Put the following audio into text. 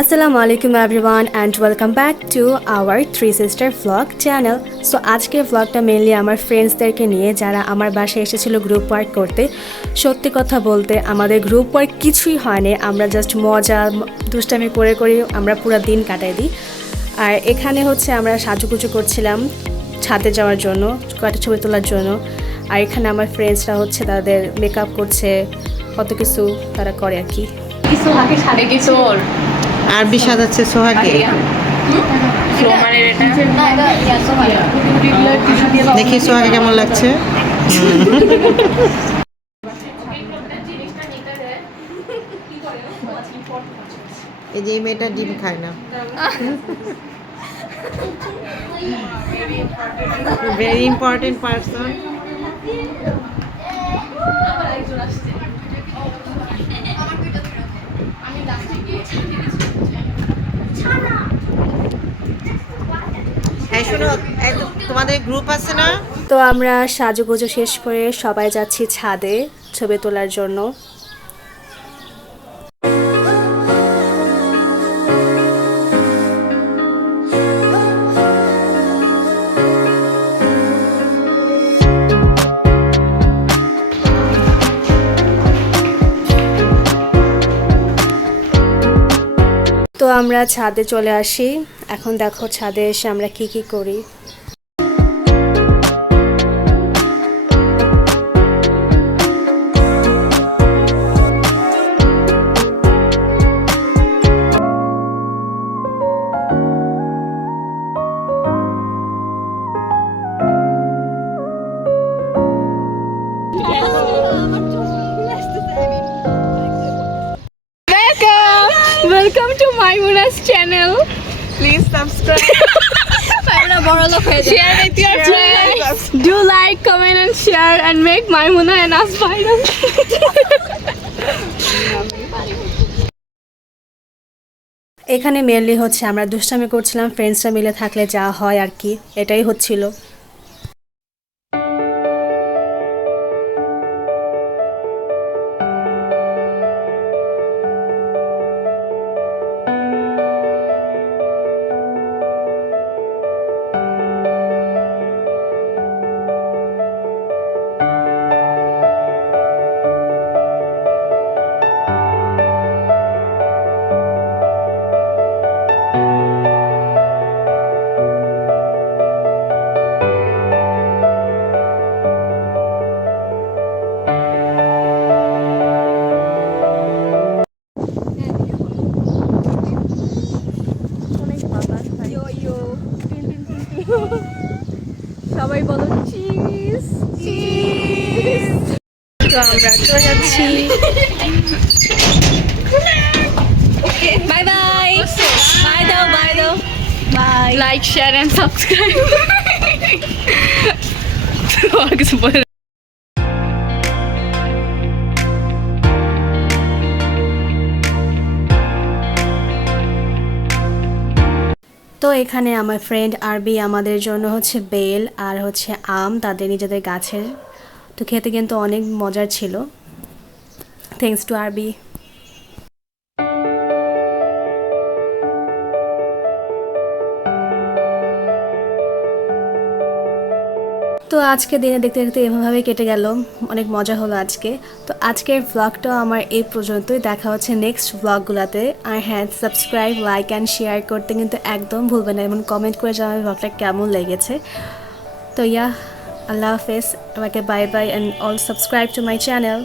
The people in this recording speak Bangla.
আসসালামু আলাইকুম everyone and welcome back to our three sister vlog channel so আজকের ভ্লগটা মেনলি আমার ফ্রেন্ডসদেরকে নিয়ে যারা আমার বাসায় এসেছিল গ্রুপ ওয়ার্ক করতে। সত্যি কথা বলতে আমাদের গ্রুপ ওয়ার্ক কিছুই হয়নি। আমরা জাস্ট মজা দুষ্টামি করে করে আমরা পুরো দিন কাটাই দিই। আর এখানে হচ্ছে আমরা সাজুগুজু করছিলাম ছাদে যাওয়ার জন্য কয়েকটা ছবি তোলার জন্য। আর এখানে আমার ফ্রেন্ডসরা হচ্ছে তাদের মেকআপ করছে কত কিছু তারা করে আর কি। কিছু আগে সাড়ে কিছু ওর আরবি সাজাচ্ছে এটা? দেখি সোহাগে কেমন লাগছে। এই যে এই মেয়েটা ডিম খায় না। ভেরি ইম্পর্টেন্ট পার্সন হ্যাঁ শোনো এই তো তোমাদের গ্রুপ আছে না? তো আমরা সাজুগুজু শেষ করে সবাই যাচ্ছি ছাদে ছবি তোলার জন্য। আমরা ছাদে চলে আসি। এখন দেখো ছাদে এসে আমরা কি কি করি। Welcome! Welcome to Maimuna's channel. Please subscribe. share with your friends. Do like, comment, and share, and make Maimuna and us viral. এখানে মেনলি হচ্ছে আমরা দুষ্টামি করছিলাম ফ্রেন্ডসরা মিলে থাকলে যা হয় আর কি এটাই হচ্ছিল সবাই বলো চিজ চিজ তো আমরা চলে যাচ্ছি বাই বাই বাই দাও বাই দাও bye like share and subscribe আর কিছু বলে তো এখানে আমার ফ্রেন্ড আরবি আমাদের জন্য হচ্ছে বেল আর হচ্ছে আম, তাদের নিজেদের গাছের। তো খেতে কিন্তু অনেক মজার ছিল। থ্যাংকস টু আরবি। তো আজকে দিনে দেখতে দেখতে এভাবেই কেটে গেল। অনেক মজা হলো আজকে। তো আজকের ভ্লগটাও আমার এই পর্যন্তই। দেখা হচ্ছে নেক্সট ভ্লগগুলোতে আর হ্যাঁ সাবস্ক্রাইব লাইক অ্যান্ড শেয়ার করতে কিন্তু একদম ভুলবেন না। এমন কমেন্ট করে জানাবেন ব্লগটা কেমন লেগেছে। তো ইয়া আল্লাহ হাফেজ। আমাকে bye bye and all subscribe to my channel